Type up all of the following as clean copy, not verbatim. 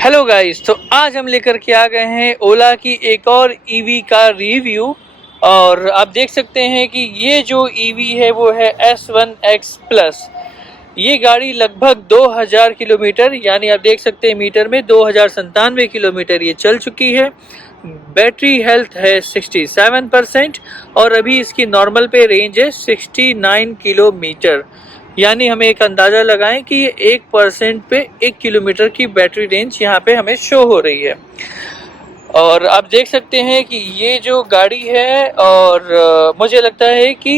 Hello guys, तो आज हम लेकर के आ गए हैं ओला की एक और ईवी का रिव्यू। और आप देख सकते हैं कि ये जो ईवी है वो है S1X प्लस। ये गाड़ी लगभग 2000 किलोमीटर, यानी आप देख सकते हैं मीटर में 2097 किलोमीटर ये चल चुकी है। बैटरी हेल्थ है 67% और अभी इसकी नॉर्मल पे रेंज है 69 किलोमीटर। यानी हमें एक अंदाज़ा लगाएं कि ये 1% पे 1 किलोमीटर की बैटरी रेंज यहाँ पे हमें शो हो रही है। और आप देख सकते हैं कि ये जो गाड़ी है और मुझे लगता है कि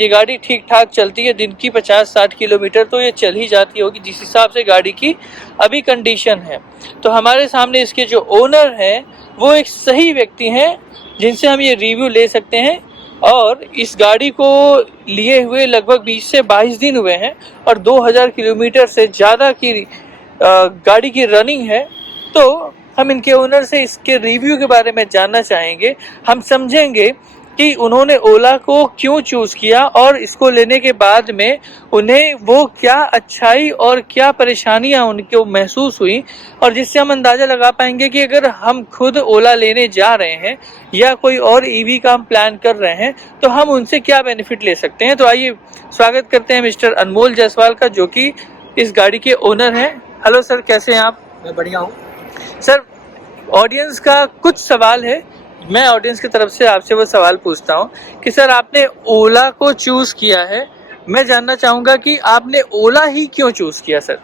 ये गाड़ी ठीक ठाक चलती है। दिन की 50-60 किलोमीटर तो ये चल ही जाती होगी जिस हिसाब से गाड़ी की अभी कंडीशन है। तो हमारे सामने इसके जो ओनर हैं वो एक सही व्यक्ति हैं जिनसे हम ये रिव्यू ले सकते हैं। और इस गाड़ी को लिए हुए लगभग 20 से 22 दिन हुए हैं और 2000 किलोमीटर से ज़्यादा की गाड़ी की रनिंग है। तो हम इनके ओनर से इसके रिव्यू के बारे में जानना चाहेंगे। हम समझेंगे कि उन्होंने ओला को क्यों चूज़ किया और इसको लेने के बाद में उन्हें वो क्या अच्छाई और क्या परेशानियां उनको महसूस हुई, और जिससे हम अंदाज़ा लगा पाएंगे कि अगर हम खुद ओला लेने जा रहे हैं या कोई और ईवी का हम प्लान कर रहे हैं तो हम उनसे क्या बेनिफिट ले सकते हैं। तो आइए स्वागत करते हैं मिस्टर अनमोल जायसवाल का, जो कि इस गाड़ी के ओनर हैं। हेलो सर, कैसे हैं आप? मैं बढ़िया हूँ सर, ऑडियंस का कुछ सवाल है, मैं ऑडियंस की तरफ से आपसे वो सवाल पूछता हूँ कि सर आपने ओला को चूज़ किया है। मैं जानना चाहूँगा कि आपने ओला ही क्यों चूज़ किया सर?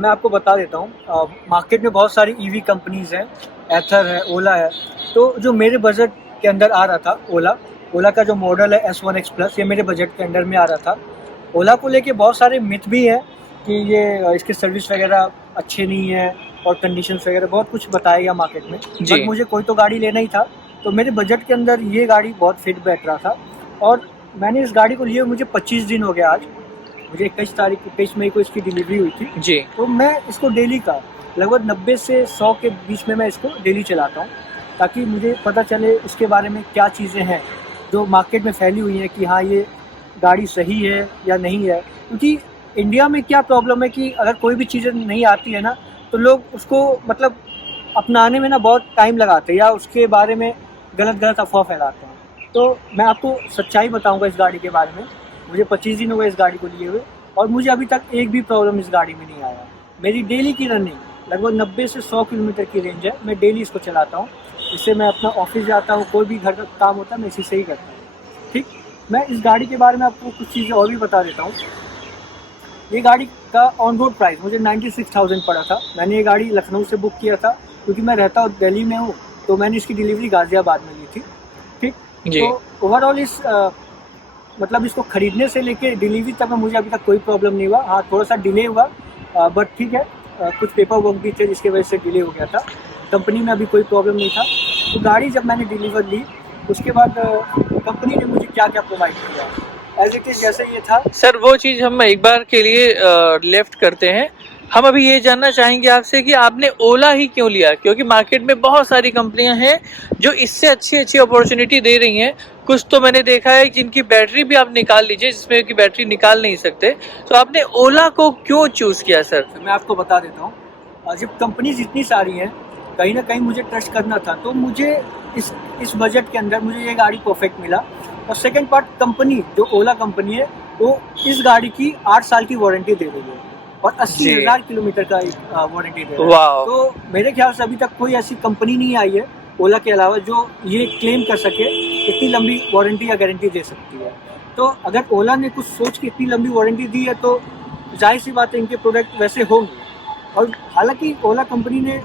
मैं आपको बता देता हूँ। मार्केट में बहुत सारी ईवी कंपनीज हैं, एथर है, ओला है। तो जो मेरे बजट के अंदर आ रहा था ओला का जो मॉडल है S1X प्लस, ये मेरे बजट के अंदर में आ रहा था। ओला को लेके बहुत सारे मिथ भी हैं कि ये इसकी सर्विस वगैरह अच्छे नहीं है और कंडीशंस वगैरह बहुत कुछ बताया गया मार्केट में। बट मुझे कोई तो गाड़ी लेना ही था, तो मेरे बजट के अंदर ये गाड़ी बहुत फिट बैठ रहा था। और मैंने इस गाड़ी को लिए मुझे 25 दिन हो गया आज। मुझे 21 मई को इसकी डिलीवरी हुई थी जी। तो मैं इसको डेली का लगभग 90 से 100 के बीच में मैं इसको डेली चलाता हूँ, ताकि मुझे पता चले इसके बारे में क्या चीज़ें हैं जो मार्केट में फैली हुई हैं कि हाँ ये गाड़ी सही है या नहीं है। क्योंकि इंडिया में क्या प्रॉब्लम है कि अगर कोई भी चीज़ें नहीं आती है ना, तो लोग उसको मतलब अपनाने में ना बहुत टाइम लगाते हैं या उसके बारे में गलत अफवाह फैलाते हैं। तो मैं आपको सच्चाई बताऊंगा इस गाड़ी के बारे में। मुझे 25 दिन हो गए इस गाड़ी को लिए हुए और मुझे अभी तक एक भी प्रॉब्लम इस गाड़ी में नहीं आया। मेरी डेली की रनिंग लगभग 90 से 100 किलोमीटर की रेंज है। मैं डेली इसको चलाता हूँ, इससे मैं अपना ऑफिस जाता हूँ, कोई भी घर का काम होता है मैं इसी से ही करता हूँ। ठीक, मैं इस गाड़ी के बारे में आपको कुछ चीज़ें और भी बता देता हूँ। ये गाड़ी का ऑन रोड प्राइस मुझे 96,000 पड़ा था। मैंने ये गाड़ी लखनऊ से बुक किया था क्योंकि मैं रहता हूँ दिल्ली में हूँ, तो मैंने इसकी डिलीवरी गाज़ियाबाद में ली थी। ठीक, तो ओवरऑल इस मतलब इसको खरीदने से लेके डिलीवरी तक में मुझे अभी तक कोई प्रॉब्लम नहीं हुआ। हाँ, थोड़ा सा डिले हुआ, बट ठीक है, कुछ पेपर वर्क भी थे जिसके वजह से डिले हो गया था। कंपनी में अभी कोई प्रॉब्लम नहीं था। तो गाड़ी जब मैंने डिलीवर ली उसके बाद कंपनी ने मुझे क्या क्या प्रोवाइड किया एज इट इज जैसे ये था। सर वो चीज़ हम एक बार के लिए लेफ्ट करते हैं। हम अभी ये जानना चाहेंगे आपसे कि आपने ओला ही क्यों लिया, क्योंकि मार्केट में बहुत सारी कंपनियां हैं जो इससे अच्छी अपॉर्चुनिटी दे रही हैं। कुछ तो मैंने देखा है जिनकी बैटरी भी आप निकाल लीजिए, जिसमें की बैटरी निकाल नहीं सकते। तो आपने ओला को क्यों चूज़ किया सर? मैं आपको बता देता हूँ। जब कंपनीज इतनी सारी हैं, कहीं ना कहीं मुझे ट्रस्ट करना था, तो मुझे इस बजट के अंदर मुझे ये गाड़ी परफेक्ट मिला। और सेकंड पार्ट, कंपनी जो ओला कंपनी है वो इस गाड़ी की 8 साल की वारंटी दे रही है और 80,000 किलोमीटर का वारंटी दे रही है। तो मेरे ख्याल से अभी तक कोई ऐसी कंपनी नहीं आई है ओला के अलावा जो ये क्लेम कर सके इतनी लंबी वारंटी या गारंटी दे सकती है। तो अगर ओला ने कुछ सोच के इतनी लंबी वारंटी दी है तो जाहिर सी बात है इनके प्रोडक्ट वैसे होंगे। और हालांकि ओला कंपनी ने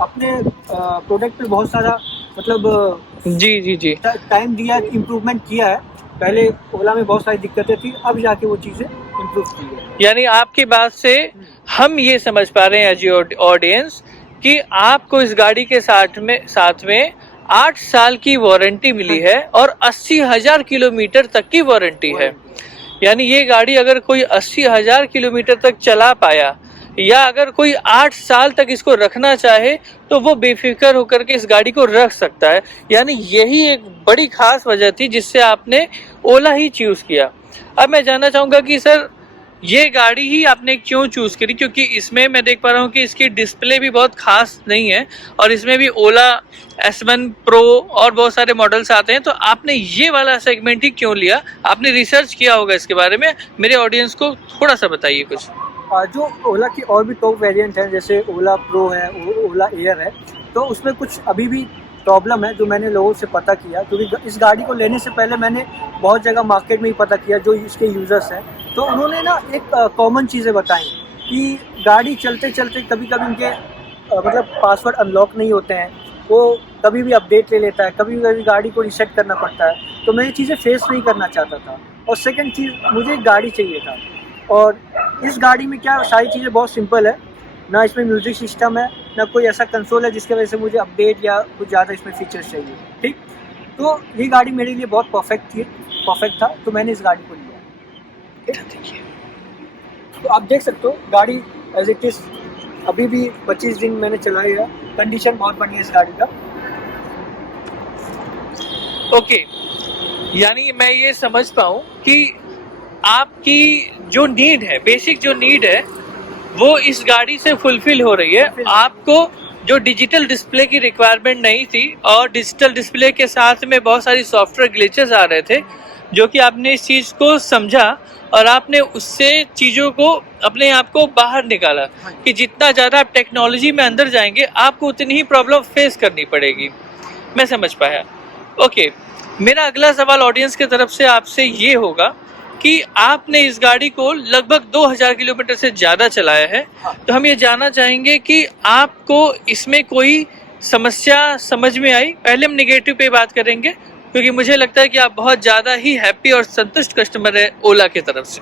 अपने प्रोडक्ट पे बहुत सारा मतलब जी टाइम दिया, इम्प्रूवमेंट किया है। पहले ओला में बहुत सारी दिक्कतें थी, अब जाके वो चीज़ें इम्प्रूव की है। यानी आपकी बात से हम ये समझ पा रहे हैं एज ऑडियंस कि आपको इस गाड़ी के साथ में 8 साल की वारंटी मिली है और 80,000 किलोमीटर तक की वारंटी है। यानी ये गाड़ी अगर कोई 80,000 किलोमीटर तक चला पाया या अगर कोई 8 साल तक इसको रखना चाहे तो वो बेफिक्र होकर के इस गाड़ी को रख सकता है। यानी यही एक बड़ी खास वजह थी जिससे आपने ओला ही चूज़ किया। अब मैं जानना चाहूँगा कि सर ये गाड़ी ही आपने क्यों चूज़ करी? क्योंकि इसमें मैं देख पा रहा हूँ कि इसकी डिस्प्ले भी बहुत खास नहीं है और इसमें भी ओला S1 प्रो और बहुत सारे मॉडल्स आते हैं, तो आपने ये वाला सेगमेंट ही क्यों लिया? आपने रिसर्च किया होगा इसके बारे में, मेरे ऑडियंस को थोड़ा सा बताइए कुछ। जो ओला की और भी टॉप वेरिएंट है, जैसे ओला प्रो है, ओला एयर है, तो उसमें कुछ अभी भी प्रॉब्लम है जो मैंने लोगों से पता किया, क्योंकि इस गाड़ी को लेने से पहले मैंने बहुत जगह मार्केट में ही पता किया जो इसके यूज़र्स हैं, तो उन्होंने ना एक कॉमन चीज़ें बताई कि गाड़ी चलते चलते कभी कभी उनके मतलब पासवर्ड अनलॉक नहीं होते हैं, वो कभी भी अपडेट ले लेता है, कभी कभी गाड़ी को रीसेट करना पड़ता है, तो मैं ये चीज़ें फेस नहीं करना चाहता था। और सेकंड चीज़, मुझे एक गाड़ी चाहिए था, और इस गाड़ी में क्या सारी चीज़ें बहुत सिंपल है, ना इसमें म्यूज़िक सिस्टम है, ना कोई ऐसा कंसोल है जिसकी वजह से मुझे अपडेट या कुछ ज़्यादा इसमें फीचर्स चाहिए, ठीक। तो ये गाड़ी मेरे लिए बहुत परफेक्ट था, तो मैंने इस गाड़ी को लिया। तो आप देख सकते हो गाड़ी एज इट इज़ अभी भी 25 दिन मैंने चलाई है, कंडीशन बहुत बढ़िया है इस गाड़ी का। ओके, यानी मैं ये समझता हूँ कि आपकी जो नीड है, बेसिक जो नीड है, वो इस गाड़ी से फुलफिल हो रही है। आपको जो डिजिटल डिस्प्ले की रिक्वायरमेंट नहीं थी और डिजिटल डिस्प्ले के साथ में बहुत सारी सॉफ्टवेयर ग्लिचेस आ रहे थे, जो कि आपने इस चीज़ को समझा और आपने उससे चीज़ों को अपने आप को बाहर निकाला कि जितना ज़्यादा आप टेक्नोलॉजी में अंदर जाएंगे आपको उतनी ही प्रॉब्लम फेस करनी पड़ेगी। मैं समझ पाया। ओके, मेरा अगला सवाल ऑडियंस की तरफ से आपसे ये होगा कि आपने इस गाड़ी को लगभग 2000 किलोमीटर से ज़्यादा चलाया है, तो हम ये जानना चाहेंगे कि आपको इसमें कोई समस्या समझ में आई? पहले हम नेगेटिव पे बात करेंगे, क्योंकि मुझे लगता है कि आप बहुत ज़्यादा ही हैप्पी और संतुष्ट कस्टमर है ओला की तरफ से।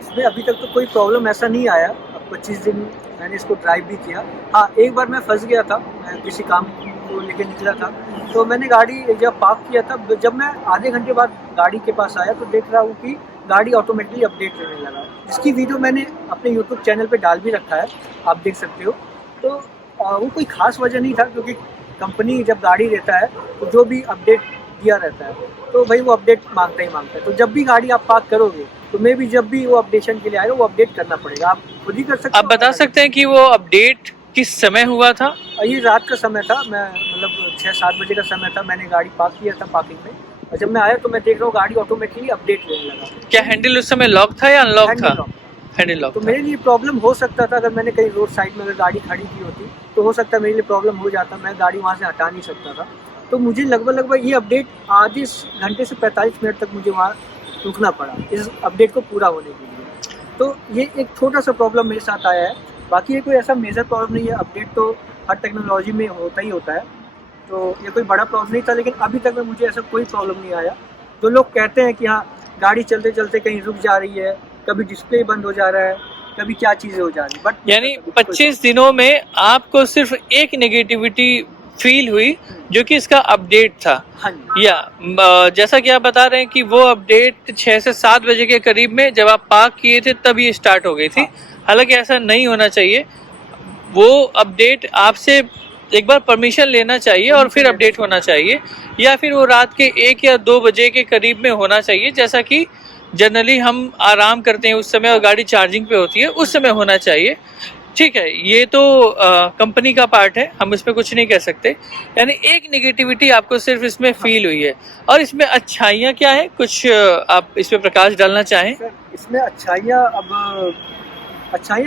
इसमें अभी तक तो कोई प्रॉब्लम ऐसा नहीं आया। अब 25 दिन मैंने इसको ड्राइव भी किया। हाँ, एक बार मैं फंस गया था, मैं किसी काम को लेके निकला था, तो मैंने गाड़ी जब पार्क किया था, जब मैं आधे घंटे बाद गाड़ी के पास आया तो देख रहा हूँ कि गाड़ी ऑटोमेटिकली अपडेट लेने लगा, जिसकी वीडियो मैंने अपने यूट्यूब चैनल पे डाल भी रखा है, आप देख सकते हो। तो वो कोई ख़ास वजह नहीं था, क्योंकि कंपनी जब गाड़ी देता है तो जो भी अपडेट दिया रहता है तो भाई वो अपडेट मांगता ही मांगता है। तो जब भी गाड़ी आप पार्क करोगे तो मे भी जब भी वो अपडेशन के लिए आएगा वो अपडेट करना पड़ेगा, आप खुद ही कर सकते हो। आप बता सकते हैं कि वो अपडेट किस समय हुआ था? ये रात का समय था, मैं मतलब 6-7 बजे का समय था, मैंने गाड़ी पार्क किया था पार्किंग में, और जब मैं आया तो मैं देख रहा हूँ गाड़ी ऑटोमेटिकली अपडेट लेने लगा। क्या हैंडल उस समय लॉक था या अनलॉक था? Handle lock. तो मेरे लिए प्रॉब्लम हो सकता था, अगर मैंने कहीं रोड साइड में अगर गाड़ी खड़ी की होती तो हो सकता है मेरे लिए प्रॉब्लम हो जाता, मैं गाड़ी वहाँ से हटा नहीं सकता था। तो मुझे लगभग ये अपडेट आधे घंटे से 45 मिनट तक मुझे वहाँ रुकना पड़ा इस अपडेट को पूरा होने के लिए। तो ये एक छोटा सा प्रॉब्लम मेरे साथ आया है, बाकी ये कोई ऐसा मेजर प्रॉब्लम नहीं है। अपडेट तो हर टेक्नोलॉजी में होता ही होता है, तो ये कोई बड़ा प्रॉब्लम नहीं था, लेकिन अभी तक में मुझे ऐसा कोई प्रॉब्लम नहीं आया। जो लोग कहते हैं कि हाँ गाड़ी चलते चलते कहीं रुक जा रही है, कभी डिस्प्ले बंद हो जा रहा है, कभी क्या चीज़ें हो जा रही है, बट यानी 25 दिनों में आपको सिर्फ एक नेगेटिविटी फील हुई, जो कि इसका अपडेट था। हाँ, या जैसा कि आप बता रहे हैं कि वो अपडेट 6 से 7 बजे के करीब में जब आप पार्क किए थे तब ये स्टार्ट हो गई थी। हालांकि ऐसा नहीं होना चाहिए, वो अपडेट आपसे एक बार परमिशन लेना चाहिए और फिर अपडेट होना चाहिए, या फिर वो रात के 1 या 2 बजे के करीब में होना चाहिए, जैसा कि जनरली हम आराम करते हैं उस समय और गाड़ी चार्जिंग पे होती है उस समय होना चाहिए। ठीक है, ये तो कंपनी का पार्ट है, हम इस पर कुछ नहीं कह सकते। यानी एक नेगेटिविटी आपको सिर्फ इसमें फील हुई है, और इसमें अच्छाइयाँ क्या है, कुछ आप इस पे प्रकाश डालना चाहें? इसमें अच्छाइयाँ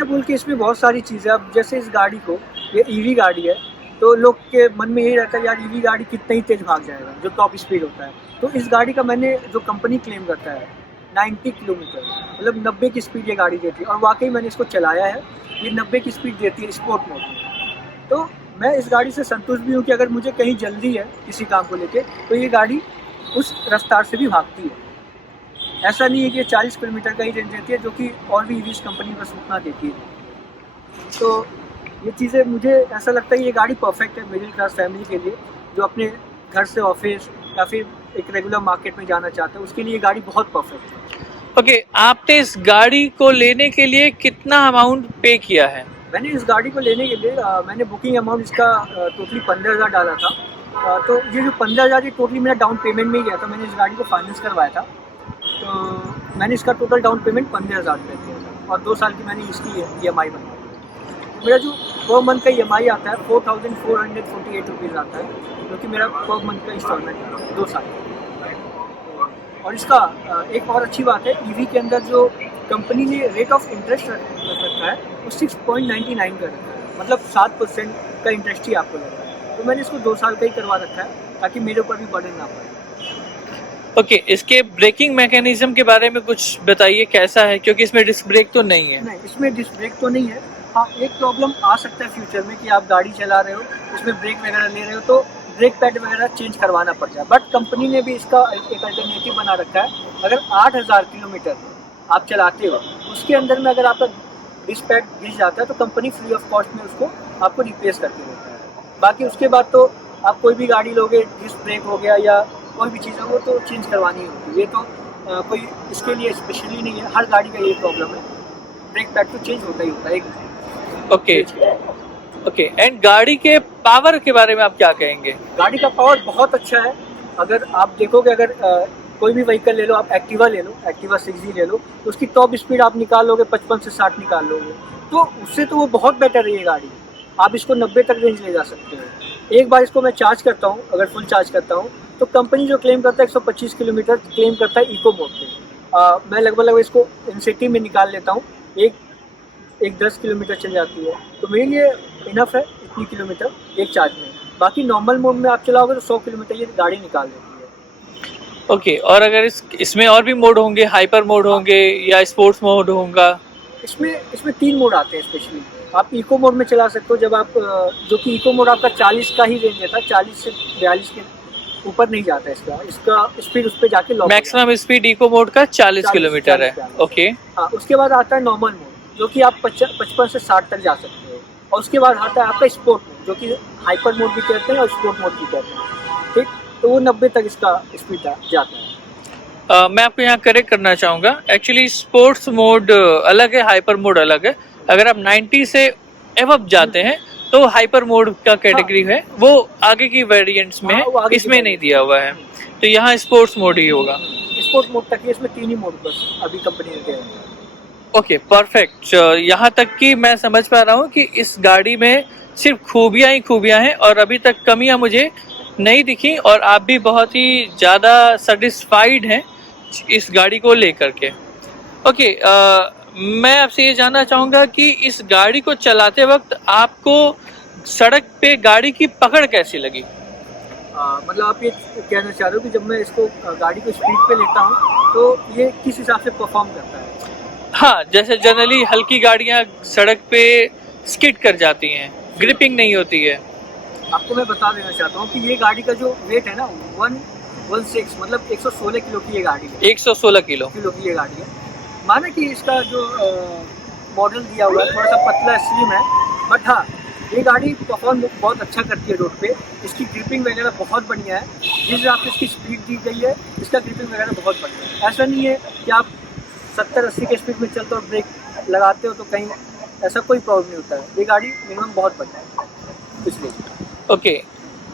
बोल के इसमें बहुत सारी चीज़ें। अब जैसे इस गाड़ी को, ये ईवी गाड़ी है, तो लोग के मन में यही रहता है यार ईवी गाड़ी कितना ही तेज भाग जाएगा, जो टॉप स्पीड होता है। तो इस गाड़ी का मैंने जो कंपनी क्लेम करता है 90 किलोमीटर, मतलब 90 की स्पीड ये गाड़ी देती है, और वाकई मैंने इसको चलाया है, ये 90 की स्पीड देती है स्पोर्ट मोड में। तो मैं इस गाड़ी से संतुष्ट भी हूँ कि अगर मुझे कहीं जल्दी है किसी काम को लेके तो ये गाड़ी उस रफ्तार से भी भागती है। ऐसा नहीं है कि ये 40 किलोमीटर का ही रेंज देती है, जो कि और भी ईवीज कंपनी बस उतना देती है। तो ये चीज़ें मुझे ऐसा लगता है ये गाड़ी परफेक्ट है मिडिल क्लास फैमिली के लिए, जो अपने घर से ऑफिस या फिर एक रेगुलर मार्केट में जाना चाहते हैं, उसके लिए ये गाड़ी बहुत परफेक्ट है। ओके, आपने इस गाड़ी को लेने के लिए कितना अमाउंट पे किया है? मैंने इस गाड़ी को लेने के लिए मैंने बुकिंग अमाउंट इसका टोटली 15,000 डाला था। तो ये जो 15,000 की टोटली मेरा डाउन पेमेंट में ही गया था, मैंने इस गाड़ी को फाइनेंस करवाया था। मैंने इसका टोटल डाउन पेमेंट 15,000 रुपये किया था और 2 साल की मैंने इसकी EMI बनाई। मेरा जो पर मंथ का EMI आता है 4,448 रुपीज़ आता है, जो कि मेरा पर मंथ का इंस्टॉलमेंट है 2 साल का। और इसका एक और अच्छी बात है, EV के अंदर जो कंपनी ने रेट ऑफ इंटरेस्ट रखा है वो 6.99 का रखा है, मतलब 7% का इंटरेस्ट ही आपको लग रहा है। तो मैंने इसको 2 साल का ही करवा रखा है ताकि मेरे ऊपर भी बर्डन ना पड़े। ओके, इसके ब्रेकिंग मैकेनिज्म के बारे में कुछ बताइए कैसा है, क्योंकि इसमें डिस्क ब्रेक तो नहीं है। नहीं, इसमें डिस्क ब्रेक तो नहीं है। हाँ, एक प्रॉब्लम आ सकता है फ्यूचर में कि आप गाड़ी चला रहे हो, इसमें ब्रेक वगैरह ले रहे हो तो ब्रेक पैड वगैरह चेंज करवाना पड़ जाए, बट कंपनी ने भी इसका एक अल्टरनेटिव बना रखा है। अगर 8,000 किलोमीटर आप चलाते हो, उसके अंदर में अगर आपका डिस्क पैड घिस जाता है तो कंपनी फ्री ऑफ कॉस्ट में उसको आपको रिप्लेस करके देता है। बाकी उसके बाद तो आप कोई भी गाड़ी लोगे, डिस्क ब्रेक हो गया या कोई भी चीज़ है वो तो चेंज करवानी होगी। ये तो कोई इसके लिए स्पेशली नहीं है, हर गाड़ी का ये प्रॉब्लम है, ब्रेक पैड तो चेंज होता ही होता है एक। ओके ओके, एंड गाड़ी के पावर के बारे में आप क्या कहेंगे? गाड़ी का पावर बहुत अच्छा है। अगर आप देखोगे, अगर कोई भी व्हीकल ले लो, आप एक्टिवा ले लो, एक्टिवा 6G ले लो, तो उसकी टॉप स्पीड आप निकाल लोगे 55 से 60 निकाल लोगे, तो उससे तो वो बहुत बेटर है ये गाड़ी। आप इसको 90 तक रेंज ले जा सकते हो। एक बार इसको मैं चार्ज करता हूँ, अगर फुल चार्ज करता हूँ, तो कंपनी जो क्लेम करता है 125 किलोमीटर क्लेम करता है इको मोड पे। मैं लगभग इसको इनसिटी में निकाल लेता हूँ, एक 10 किलोमीटर चल जाती है, तो मेरे लिए इनफ है इतनी किलोमीटर एक चार्ज में। बाकी नॉर्मल मोड में आप चलाओगे तो 100 किलोमीटर ये गाड़ी निकाल देती है। ओके, और अगर इसमें और भी मोड होंगे, हाइपर मोड होंगे या स्पोर्ट्स मोड होगा? इसमें 3 मोड आते हैं स्पेशली। आप इको मोड में चला सकते हो, जब आप जो कि इको मोड आपका 40 का ही रेंज रहता है, 40 से 42 के ऊपर नहीं जाता है इसका स्पीड उस पर जाके lock. Maximum speed eco mode का 40 किलोमीटर है। ओके, हाँ, उसके बाद आता है नॉर्मल मोड जो कि आप 55 से 60 तक जा सकते हो, और उसके बाद आता है आपका स्पोर्ट मोड, जो कि हाइपर मोड भी कहते हैं और स्पोर्ट मोड भी कहते हैं। ठीक, तो वो 90 तक इसका स्पीड जाता है। मैं आपको यहाँ करेक्ट करना चाहूँगा, एक्चुअली स्पोर्ट्स मोड अलग है, हाइपर मोड अलग है। अगर आप 90 से एवब जाते हैं तो हाइपर मोड का कैटेगरी है, वो आगे की वेरिएंट्स में है, इसमें नहीं दिया हुआ है, तो यहाँ स्पोर्ट्स मोड ही होगा। स्पोर्ट्स मोड तक, इसमें 3 ही मोड बस अभी कंपनी ने दिया है। Okay, perfect. यहाँ तक कि मैं समझ पा रहा हूँ कि इस गाड़ी में सिर्फ खूबियाँ ही खूबियाँ हैं और अभी तक कमियाँ मुझे नहीं दिखी, और आप भी बहुत ही ज़्यादा सेटिस्फाइड हैं इस गाड़ी को लेकर के। ओके, मैं आपसे ये जानना चाहूँगा कि इस गाड़ी को चलाते वक्त आपको सड़क पे गाड़ी की पकड़ कैसी लगी? मतलब आप ये कहना चाह रहे हो कि जब मैं इसको गाड़ी को स्पीड पे लेता हूँ तो ये किस हिसाब से परफॉर्म करता है? हाँ, जैसे जनरली हल्की गाड़ियाँ सड़क पे स्किड कर जाती हैं, ग्रिपिंग नहीं होती है। आपको मैं बता देना चाहता हूँ कि ये गाड़ी का जो वेट है ना 116, मतलब 116 किलो की ये गाड़ी है। 116 किलो की ये गाड़ी है। माना कि इसका जो मॉडल दिया हुआ है थोड़ा सा पतला स्लिम है, बट हाँ ये गाड़ी परफॉर्म बहुत अच्छा करती है रोड पे। इसकी ग्रिपिंग वगैरह बहुत बढ़िया है, जिस हिसाब से इसकी स्पीड दी गई है इसका ग्रिपिंग वगैरह बहुत बढ़िया है। ऐसा नहीं है कि आप 70-80 के स्पीड में चलते हो और ब्रेक लगाते हो तो कहीं ऐसा कोई प्रॉब्लम नहीं होता है। ये गाड़ी मिनिमम बहुत बढ़िया है इसलिए। ओके,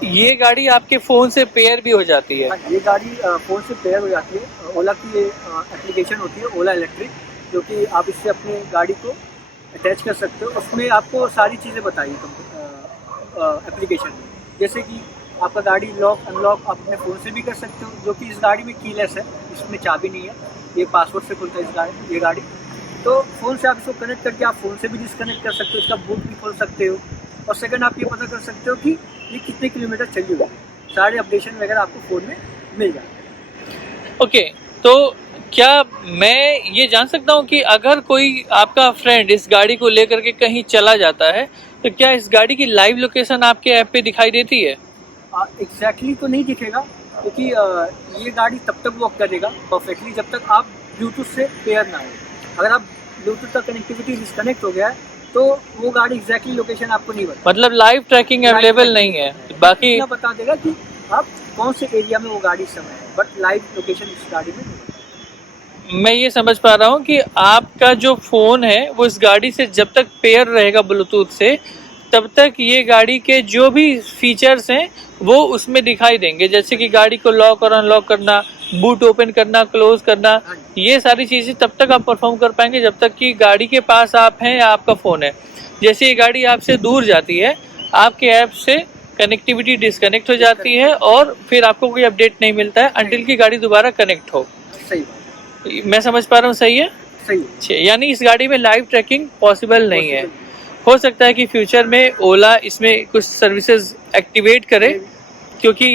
ये गाड़ी आपके फ़ोन से पेयर भी हो जाती है? हाँ, ये गाड़ी फ़ोन से पेयर हो जाती है। ओला की ये एप्लीकेशन होती है, ओला इलेक्ट्रिक, जो कि आप इससे अपने गाड़ी को अटैच कर सकते हो। उसमें आपको सारी चीज़ें बताइए एप्लीकेशन में, जैसे कि आपका गाड़ी लॉक अनलॉक आप अपने फ़ोन से भी कर सकते हो, जो कि इस गाड़ी में कीलेस है, इसमें चाबी नहीं है, ये पासवर्ड से खुलता है ये गाड़ी। तो फ़ोन से आप इसको कनेक्ट करके आप फ़ोन से भी डिस्कनेक्ट कर सकते हो, इसका बूट भी खोल सकते हो, और सेकंड आप ये पता कर सकते हो कि ये कितने किलोमीटर चली हुई, सारे अपडेशन वगैरह आपको फ़ोन में मिल जाए। ओके, तो क्या मैं ये जान सकता हूँ कि अगर कोई आपका फ्रेंड इस गाड़ी को लेकर के कहीं चला जाता है तो क्या इस गाड़ी की लाइव लोकेशन आपके ऐप पे दिखाई देती है? एग्जैक्टली तो नहीं दिखेगा, क्योंकि ये गाड़ी तब तक वर्क करेगा परफेक्टली जब तक आप ब्लूटूथ से पेयर ना हो। अगर आप ब्लूटूथ का कनेक्टिविटी डिस्कनेक्ट हो गया है तो वो गाड़ी एग्जैक्टली लोकेशन आपको नहीं बता, मतलब लाइव ट्रैकिंग अवेलेबल नहीं है। बाकी बता देगा कि आप कौन से एरिया में वो गाड़ी इस समय है, बट लाइव लोकेशन इस गाड़ी में नहीं। मैं ये समझ पा रहा हूँ कि आपका जो फ़ोन है वो इस गाड़ी से जब तक पेयर रहेगा ब्लूटूथ से, तब तक ये गाड़ी के जो भी फीचर्स हैं वो उसमें दिखाई देंगे, जैसे कि गाड़ी को लॉक और अनलॉक करना, बूट ओपन करना, क्लोज करना, हाँ ये सारी चीज़ें तब तक आप परफॉर्म कर पाएंगे जब तक कि गाड़ी के पास आप हैं या आपका फ़ोन है। जैसे ये गाड़ी आपसे दूर जाती है, आपके ऐप से कनेक्टिविटी डिस्कनेक्ट हो जाती है और फिर आपको कोई अपडेट नहीं मिलता है अंटिल की गाड़ी दोबारा कनेक्ट हो। सही बात, मैं समझ पा रहा हूँ, सही है? सही है। अच्छा, यानी इस गाड़ी में लाइव ट्रैकिंग पॉसिबल नहीं है। हो सकता है कि फ्यूचर में ओला इसमें कुछ सर्विसेज एक्टिवेट करे, क्योंकि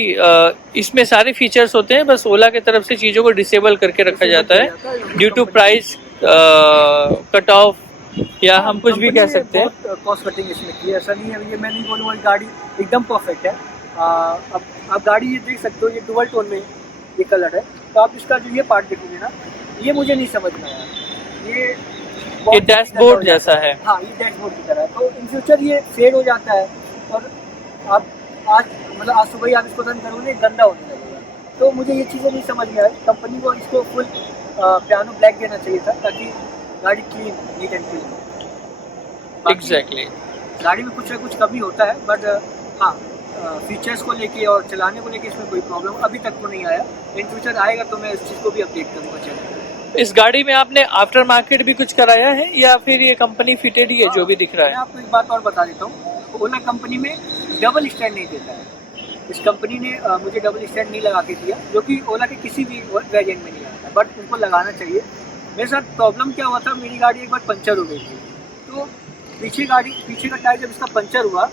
इसमें सारे फीचर्स होते हैं, बस ओला की तरफ से चीज़ों को डिसेबल करके रखा जाता है due to price cut off, या हम कुछ भी कह सकते हैं। कॉस्ट कटिंग इसमें की है, ऐसा नहीं है। ये मैं नहीं बोलूँगा गाड़ी एकदम परफेक्ट है। अब आप गाड़ी ये देख सकते हो, ये डुअल टोन में ये कलर है, तो आप इसका जो ये पार्ट देखोगे ना, ये मुझे नहीं समझ में आया। ये डैशबोर्ड जैसा है। हाँ, ये डैशबोर्ड की तरह है, तो इन फ्यूचर ये फेड हो जाता है और आप आज सुबह ही आप इसको रन करोगे गंदा होने लगेगा। तो मुझे ये चीज़ें नहीं समझ में आई। कंपनी को इसको फुल पियानो ब्लैक देना चाहिए था ताकि गाड़ी clean, neat and clean. Exactly. गाड़ी में कुछ ना कुछ कमी होता है, बट हाँ, फीचर्स को लेके और चलाने को लेके इसमें कोई प्रॉब्लम अभी तक तो नहीं आया। इन फ्यूचर आएगा तो मैं इस चीज़ को भी अपडेट करूँगा चैनल। इस गाड़ी में आपने आफ्टर मार्केट भी कुछ कराया है या फिर ये कंपनी फिटेड ही है जो भी दिख रहा मैं है? आपको एक बात और बता देता हूँ, ओला कंपनी में डबल स्टैंड नहीं देता है। इस कंपनी ने मुझे डबल स्टैंड नहीं लगा के दिया, जो कि ओला के किसी भी वेरिएंट में नहीं आता, बट उनको लगाना चाहिए। मेरे साथ प्रॉब्लम क्या हुआ था, मेरी गाड़ी एक बार पंचर हो गई थी, तो पीछे का टायर जब इसका पंचर हुआ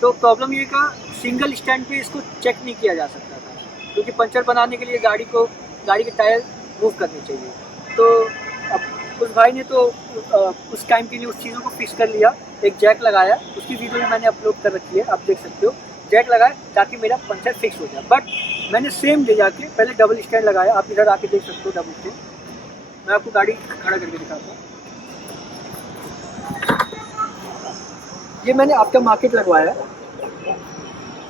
तो प्रॉब्लम ये का सिंगल स्टैंड पे इसको चेक नहीं किया जा सकता था, क्योंकि पंचर बनाने के लिए गाड़ी के टायर मूव करने चाहिए। तो अब उस भाई ने तो उस टाइम के लिए उस चीज़ों को फिक्स कर लिया, एक जैक लगाया, उसकी वीडियो भी मैंने अपलोड कर रखी है, आप देख सकते हो। जैक लगाया ताकि मेरा पंचर फिक्स हो जाए, बट मैंने सेम ले जाके पहले डबल स्टैंड लगाया। आप इधर आके देख सकते हो डबल स्टैंड। मैं आपको गाड़ी खड़ा करके दिखाता हूँ। ये मैंने आफ्टर मार्केट लगवाया,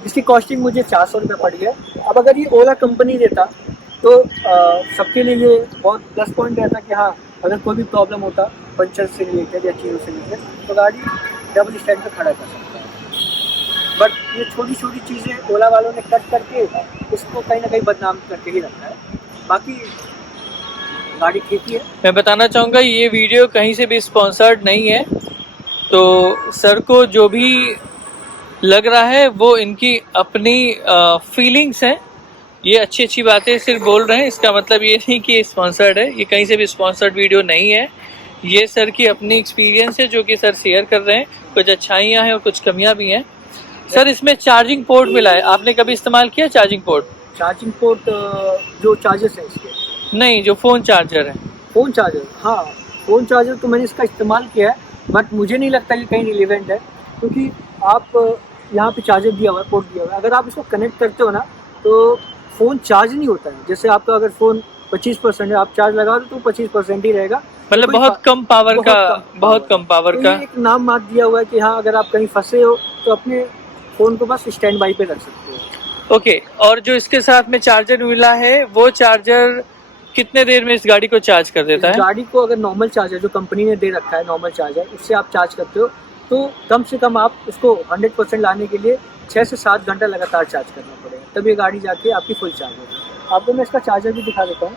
जिसकी कॉस्टिंग मुझे 400 रुपये पड़ी है। अब अगर ये ओला कंपनी देता तो सबके लिए ये बहुत प्लस पॉइंट रहता कि हाँ, अगर कोई भी प्रॉब्लम होता पंचर से रिलेटेड या चीज़ों से रिलेटेड तो गाड़ी डबल स्टैंड पे खड़ा कर सकता है। बट ये छोटी छोटी चीज़ें ओला वालों ने कट करके इसको कहीं ना कहीं बदनाम करके ही रखा है। बाकी गाड़ी ठीक ही है। मैं बताना चाहूँगा ये वीडियो कहीं से भी स्पॉन्सर्ड नहीं है, तो सर को जो भी लग रहा है वो इनकी अपनी फीलिंग्स हैं। ये अच्छी अच्छी बातें सिर्फ बोल रहे हैं, इसका मतलब ये नहीं कि स्पॉन्सर्ड है। ये कहीं से भी स्पॉन्सर्ड वीडियो नहीं है, ये सर की अपनी एक्सपीरियंस है जो कि सर शेयर कर रहे हैं। कुछ अच्छाइयाँ हैं और कुछ कमियाँ भी हैं। सर इसमें चार्जिंग पोर्ट मिला है, आपने कभी इस्तेमाल किया चार्जिंग पोर्ट? चार्जिंग पोर्ट जो चार्जर्स है इसके? नहीं, जो फ़ोन चार्जर है। फ़ोन चार्जर, हाँ, फ़ोन चार्जर तो मैंने इसका इस्तेमाल किया है, बट मुझे नहीं लगता कि कहीं रिलेवेंट है, क्योंकि आप यहाँ पे चार्जर दिया हुआ है, पोर्ट दिया हुआ है। अगर आप इसको कनेक्ट करते हो ना तो फ़ोन चार्ज नहीं होता है। जैसे आपका अगर फ़ोन 25% है, आप चार्ज लगा दो तो 25% ही रहेगा। मतलब बहुत कम पावर का एक नाम मार दिया हुआ है कि हाँ, अगर आप कहीं फंसे हो तो अपने फ़ोन को बस स्टैंड बाई पे रख सकते हो। ओके, और जो इसके साथ में चार्जर मिला है वो चार्जर कितने देर में इस गाड़ी को चार्ज कर देता है? गाड़ी को अगर नॉर्मल चार्जर जो कंपनी ने दे रखा है, नॉर्मल चार्जर, उससे आप चार्ज करते हो तो कम से कम आप उसको 100% लाने के लिए 6 से 7 घंटा लगातार चार्ज करना पड़ेगा, तब ये गाड़ी जाके आपकी फुल चार्ज होगी। आपको मैं इसका चार्जर भी दिखा देता हूँ।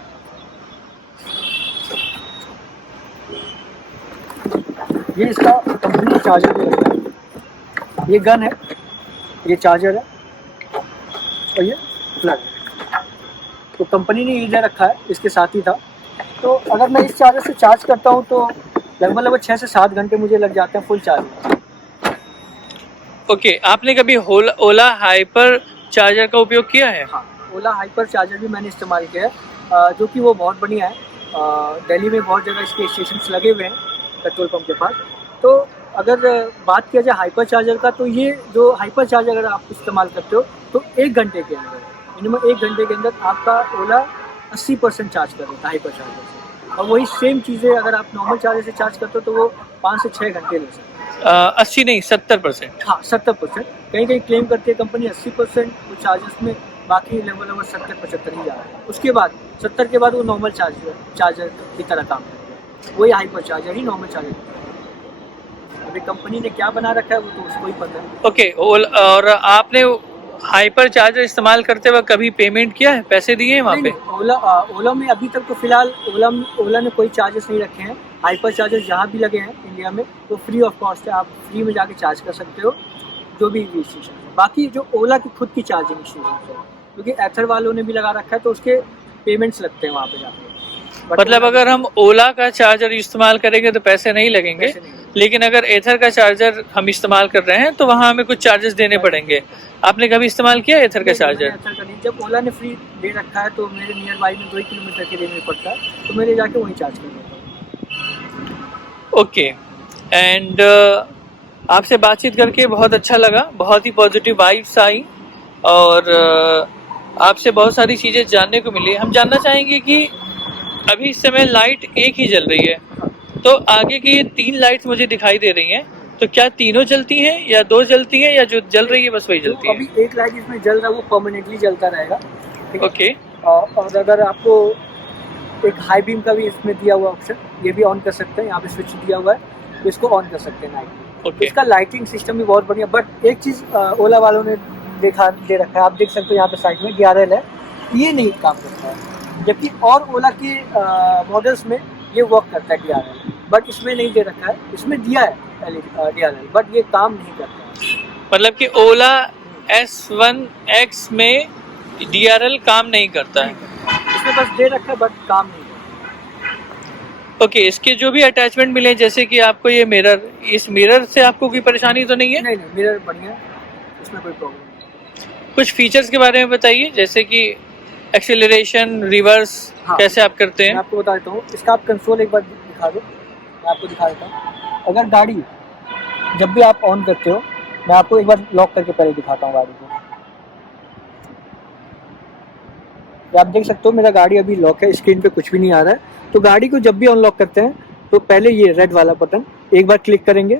ये इसका कंपनी चार्जर भी रखा है। ये गन है, ये चार्जर है और ये प्लग। तो कंपनी ने ये दे रखा है, इसके साथ ही था। तो अगर मैं इस चार्जर से चार्ज करता हूँ तो लगभग 6 से 7 घंटे मुझे लग जाते हैं फुल चार्ज में। ओके, आपने कभी ओला हाइपर चार्जर का उपयोग किया है? हाँ, ओला हाइपर चार्जर भी मैंने इस्तेमाल किया है, जो कि वो बहुत बढ़िया है। दिल्ली में बहुत जगह इसके स्टेशन लगे हुए हैं पेट्रोल पंप के पास। तो अगर बात किया जाए हाइपर चार्जर का, तो ये जो हाइपर चार्जर अगर आप इस्तेमाल करते हो तो 1 घंटे के अंदर, मिनिमम 1 घंटे के अंदर आपका ओला 80% चार्ज कर देता है हाइपर चार्जर से। और वही सेम चीज़ें अगर आप नॉर्मल चार्जर से चार्ज करते हो तो वो 5 से 6 घंटे ले सकते हैं। 80 नहीं, 70%। हाँ, 70%। कहीं कहीं क्लेम करती है कंपनी 80% वो चार्जर्स में, बाकी लगभग 70-75 ही जा रहा है। उसके बाद 70 के बाद वो नॉर्मल चार्जर की तरह काम करता है। वही हाइपर चार्जर ही नॉर्मल चार्जर। अभी कंपनी ने क्या बना रखा है वो तो उसको ही पता है। ओके, और आपने हाइपर चार्जर इस्तेमाल करते वक्त कभी पेमेंट किया है, पैसे दिए हैं वहाँ पे? ओला में अभी तक तो फिलहाल ओला ने कोई चार्जेस नहीं रखे हैं। हाइपर चार्जर जहाँ भी लगे हैं इंडिया में तो फ्री ऑफ कॉस्ट है, आप फ्री में जाके चार्ज कर सकते हो जो भी ईवी स्टेशन है। बाकी जो ओला की खुद की चार्जिंग स्टेशन है, क्योंकि एथर वालों ने भी लगा रखा है तो उसके पेमेंट्स लगते हैं वहाँ पे जाके। मतलब अगर हम ओला का चार्जर इस्तेमाल करेंगे तो पैसे नहीं लगेंगे, लेकिन अगर एथर का चार्जर हम इस्तेमाल कर रहे हैं तो वहाँ हमें कुछ चार्जेस देने पड़ेंगे। आपने कभी इस्तेमाल किया एथर का चार्जर? एथर का नहीं, जब ओला ने फ्री दे रखा है तो मेरे नियर बाई में 2 किलोमीटर के लिए पड़ता है तो मेरे जाके वहीं चार्ज कर लेता हूँ। ओके, एंड आपसे बातचीत करके बहुत अच्छा लगा, बहुत ही पॉजिटिव वाइब्स आई और आपसे बहुत सारी चीज़ें जानने को मिली। हम जानना चाहेंगे कि अभी इस समय लाइट एक ही जल रही है, तो आगे की ये 3 लाइट्स मुझे दिखाई दे रही हैं, तो क्या तीनों जलती हैं या 2 जलती हैं या जो जल रही है बस वही जलती है? अभी एक लाइट इसमें जल रहा है वो परमानेंटली जलता रहेगा। ओके। और अगर आपको एक हाई बीम का भी इसमें दिया हुआ ऑप्शन, ये भी ऑन कर सकते हैं, यहाँ पे स्विच दिया हुआ है तो इसको ऑन कर सकते हैं नाइट में। ओके। इसका लाइटिंग सिस्टम भी बहुत बढ़िया, बट एक चीज़ ओला वालों ने दे रखा है, आप देख सकते हो यहाँ पे साइड में DRL है, ये नहीं काम करता है, जबकि और ओला के मॉडल्स में ये वर्क करता है DRL, बट इसमें नहीं दे रखा है। इसमें दिया है DRL बट ये काम नहीं करता है। मतलब कि ओला S1X में DRL काम नहीं करता है, इसमें बस दे रखा है बट काम नहीं करता। ओके। इसके जो भी अटैचमेंट मिले, जैसे कि आपको ये मिरर, इस मिरर से आपको कोई परेशानी तो नहीं है? नहीं, मिरर बढ़िया है, इसमें कोई प्रॉब्लम नहीं। कुछ फीचर्स के बारे में बताइए, जैसे कि एक्सेलरेशन, रिवर्स, हाँ, कैसे आप करते हैं? मैं आपको बता देता हूँ। इसका आप कंसोल एक बार दिखा दो, मैं आपको दिखा देता हूँ। अगर गाड़ी जब भी आप ऑन करते हो, मैं आपको एक बार लॉक करके पहले दिखाता हूँ गाड़ी को। आप देख सकते हो मेरा गाड़ी अभी लॉक है, स्क्रीन पे कुछ भी नहीं आ रहा है। तो गाड़ी को जब भी अनलॉक करते हैं तो पहले ये रेड वाला बटन एक बार क्लिक करेंगे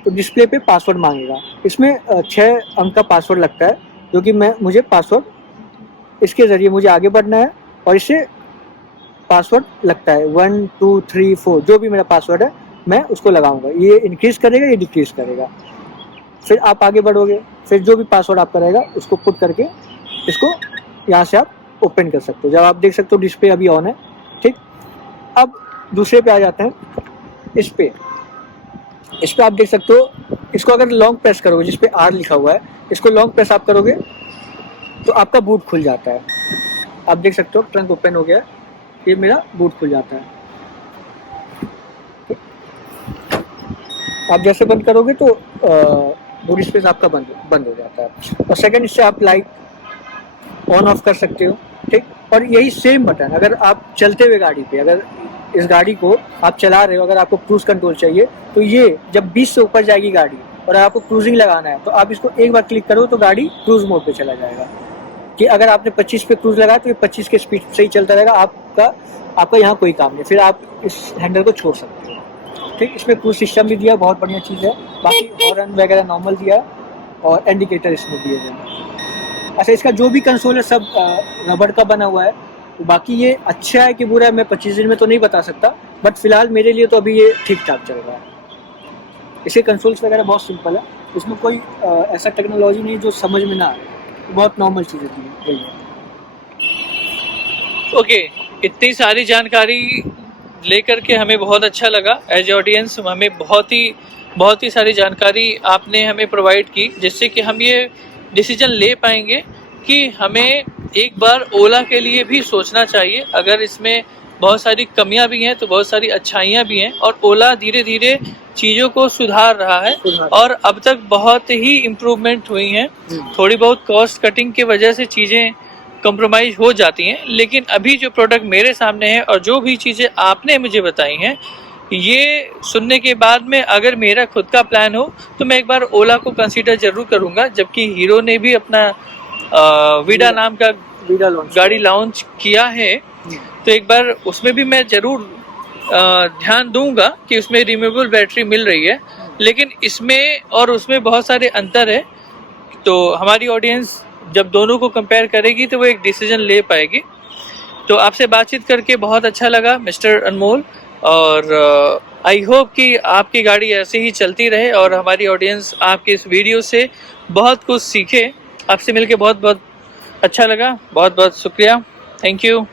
तो डिस्प्ले पे पासवर्ड मांगेगा। इसमें 6 अंक का पासवर्ड लगता है, जो कि मुझे पासवर्ड इसके ज़रिए मुझे आगे बढ़ना है और इससे पासवर्ड लगता है 1 2 3 4, जो भी मेरा पासवर्ड है मैं उसको लगाऊंगा। ये इंक्रीज करेगा, ये डिक्रीज करेगा। फिर आप आगे बढ़ोगे, फिर जो भी पासवर्ड आपका रहेगा उसको पुट करके इसको यहाँ से आप ओपन कर सकते हो। जब आप देख सकते हो डिस्प्ले अभी ऑन है, ठीक। अब दूसरे पे आ जाते हैं, इस पे आप देख सकते हो, इसको अगर लॉन्ग प्रेस करोगे, जिस पे R लिखा हुआ है, इसको लॉन्ग प्रेस आप करोगे तो आपका बूट खुल जाता है। आप देख सकते हो ट्रंक ओपन हो गया, ये मेरा बूट खुल जाता है। आप जैसे बंद करोगे तो बूट स्पेस आपका बंद हो जाता है। और सेकंड, इससे आप लाइट ऑन ऑफ कर सकते हो, ठीक। और यही सेम बटन अगर आप चलते हुए गाड़ी पे, अगर इस गाड़ी को आप चला रहे हो, अगर आपको क्रूज कंट्रोल चाहिए तो ये जब 20 से ऊपर जाएगी गाड़ी और आपको क्रूजिंग लगाना है तो आप इसको एक बार क्लिक करो तो गाड़ी क्रूज मोड पे चला जाएगा। कि अगर आपने 25 पे क्रूज लगाया तो ये 25 के स्पीड से ही चलता रहेगा, आपका यहाँ कोई काम नहीं, फिर आप इस हैंडल को छोड़ सकते हो, ठीक। इसमें क्रूज सिस्टम भी दिया, बहुत बढ़िया चीज़ है। बाकी हॉर्न वगैरह नॉर्मल दिया है और इंडिकेटर इसमें दिए गए हैं। अच्छा, इसका जो भी कंसोल है सब रबड़ का बना हुआ है। तो बाकी ये अच्छा है कि बुरा है मैं 25 दिन में तो नहीं बता सकता, बट फिलहाल मेरे लिए तो अभी ये ठीक ठाक चल रहा है। इसके कंसोल्स वगैरह बहुत सिंपल है, इसमें कोई ऐसा टेक्नोलॉजी नहीं जो समझ में ना आए, बहुत नॉर्मल चीज़ें दी है। ओके, इतनी सारी जानकारी लेकर के हमें बहुत अच्छा लगा। एज ऑडियंस हमें बहुत ही सारी जानकारी आपने हमें प्रोवाइड की, जिससे कि हम ये डिसीजन ले पाएंगे कि हमें एक बार ओला के लिए भी सोचना चाहिए। अगर इसमें बहुत सारी कमियां भी हैं तो बहुत सारी अच्छाइयां भी हैं, और ओला धीरे धीरे चीज़ों को सुधार रहा है और अब तक बहुत ही इम्प्रूवमेंट हुई हैं। थोड़ी बहुत कॉस्ट कटिंग की वजह से चीज़ें कंप्रोमाइज़ हो जाती हैं, लेकिन अभी जो प्रोडक्ट मेरे सामने है और जो भी चीज़ें आपने मुझे बताई हैं, ये सुनने के बाद में अगर मेरा खुद का प्लान हो तो मैं एक बार ओला को कंसीडर ज़रूर करूँगा। जबकि हीरो ने भी अपना वीडा नाम का गाड़ी लॉन्च किया है, तो एक बार उसमें भी मैं ज़रूर ध्यान दूंगा कि उसमें रिमूवेबल बैटरी मिल रही है, लेकिन इसमें और उसमें बहुत सारे अंतर है। तो हमारी ऑडियंस जब दोनों को कंपेयर करेगी तो वो एक डिसीजन ले पाएगी। तो आपसे बातचीत करके बहुत अच्छा लगा मिस्टर अनमोल, और आई होप कि आपकी गाड़ी ऐसे ही चलती रहे और हमारी ऑडियंस आपके इस वीडियो से बहुत कुछ सीखे। आपसे मिलके बहुत बहुत अच्छा लगा, बहुत बहुत शुक्रिया, थैंक यू।